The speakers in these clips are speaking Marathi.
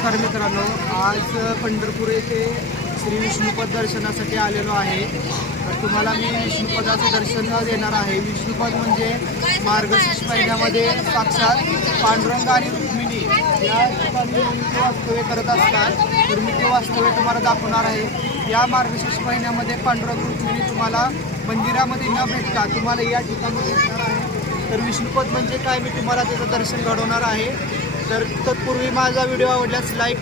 नमस्कार मित्रांनो आज पंढरपूर येथे श्री विष्णुपद दर्शनासाठी आलेलो आहे. तर तुम्हाला मी विष्णुपदाचं दर्शन देणार आहे. विष्णुपद म्हणजे मार्गशीर्ष महिन्यामध्ये साक्षात पांडुरंग आणि रुक्मिणी या ठिकाणी ते वास्तव्य करत असतात. तर मी ते वास्तव्य तुम्हाला दाखवणार आहे. या मार्गशीर्ष महिन्यामध्ये पांडुरंग रुक्मिणी तुम्हाला मंदिरामध्ये न भेटता तुम्हाला या ठिकाणी भेटणार आहे. तर विष्णुपद म्हणजे काय? मी तुम्हाला त्याचं दर्शन घडवणार आहे. तर तत्पूर्वी माझा व्हिडिओ आवडल्यास लाईक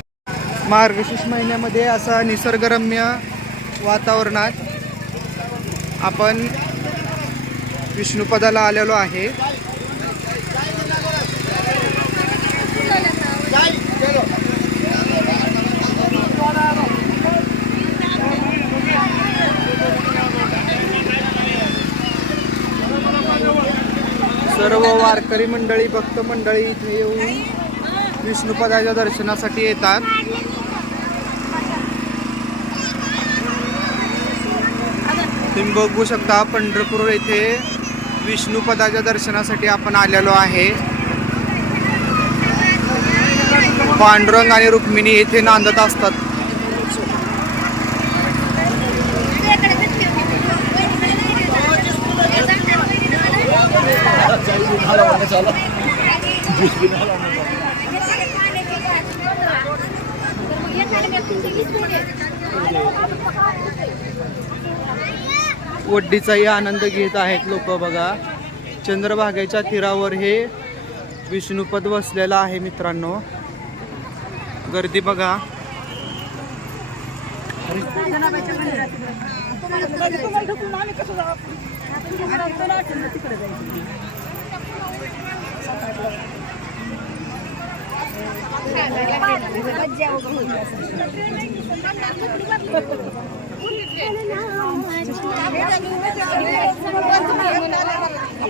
मार्गशीर्ष महिन्यामध्ये असा निसर्गरम्य वातावरणात आपण विष्णुपदाला आलेलो आहे. सर्व वारकरी मंडळी भक्त मंडळी इथे येऊन विष्णुपदाच्या दर्शनासाठी येतात. तुम्ही बघू शकता पंढरपूर येथे विष्णुपदाच्या दर्शनासाठी आपण आलेलो आहे. पांडुरंग आणि रुक्मिणी येथे नांदत असतात. वड्डीचाही आनंद घेत आहेत लोक बघा. चंद्रभागेच्या तीरावर हे विष्णुपद बसलेलं आहे मित्रांनो. गर्दी बघा.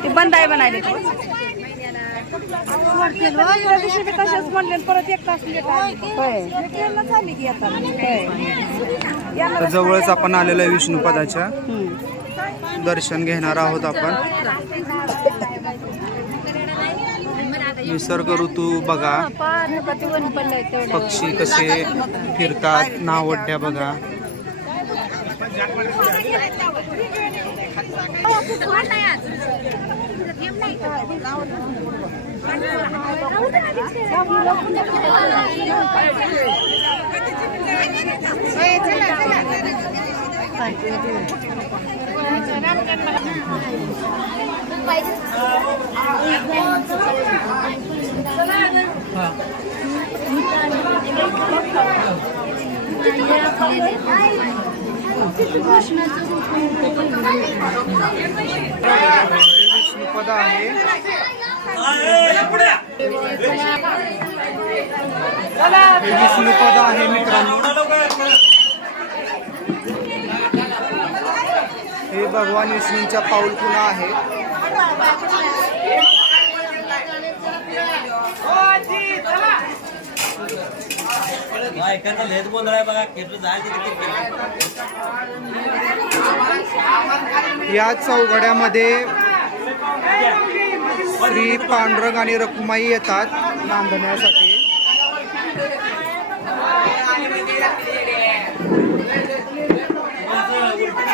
ते बंद आहे म्हणाले कशाच म्हणले परत एक तास लेट जवळच आपण आलेलो आहे विष्णुपदाच्या. दर्शन घेणार आहोत आपण. निसर्ग ऋतू बघा. पक्षी कसे फिरतात नावड्या बघा. विष्णुपद आहे. विष्णुपद आहे मित्रांनो. हे भगवान विष्णूंच्या पाऊलखुणा आहे. या चौघड्यामध्ये श्री पांडुरंग आणि रखुमाई येतात नांदण्यासाठी.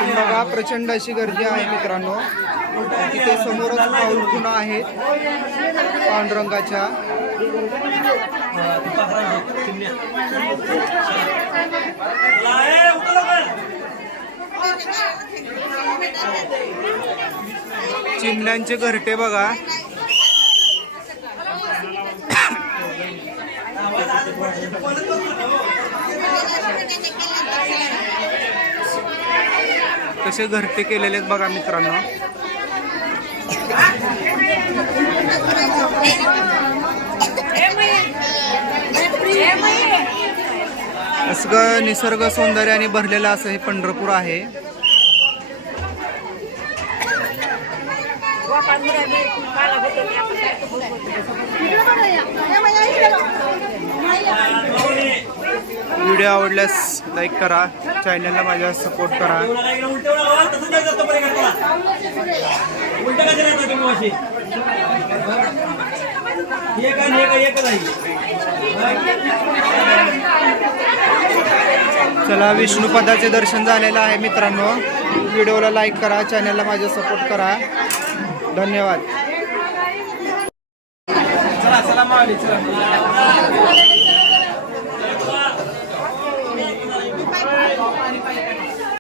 बघा प्रचंड अशी गर्दी आहे मित्रांनो तिथे समोरच पाऊलखुणा आहेत पांडुरंगाच्या चिमण्यांचे घरटे बघा कसे घरटे केलेले आहेत बघा मित्रांनो. असं निसर्ग सौंदर्याने भरलेलं असं हे पंढरपूर आहे. व्हिडिओ आवडल्यास लाईक करा. चॅनलला माझ्या सपोर्ट करा. चला विष्णुपदाचे दर्शन झालेलं आहे मित्रांनो. व्हिडिओला लाईक करा. चॅनलला माझ्या सपोर्ट करा. धन्यवाद. चला चला.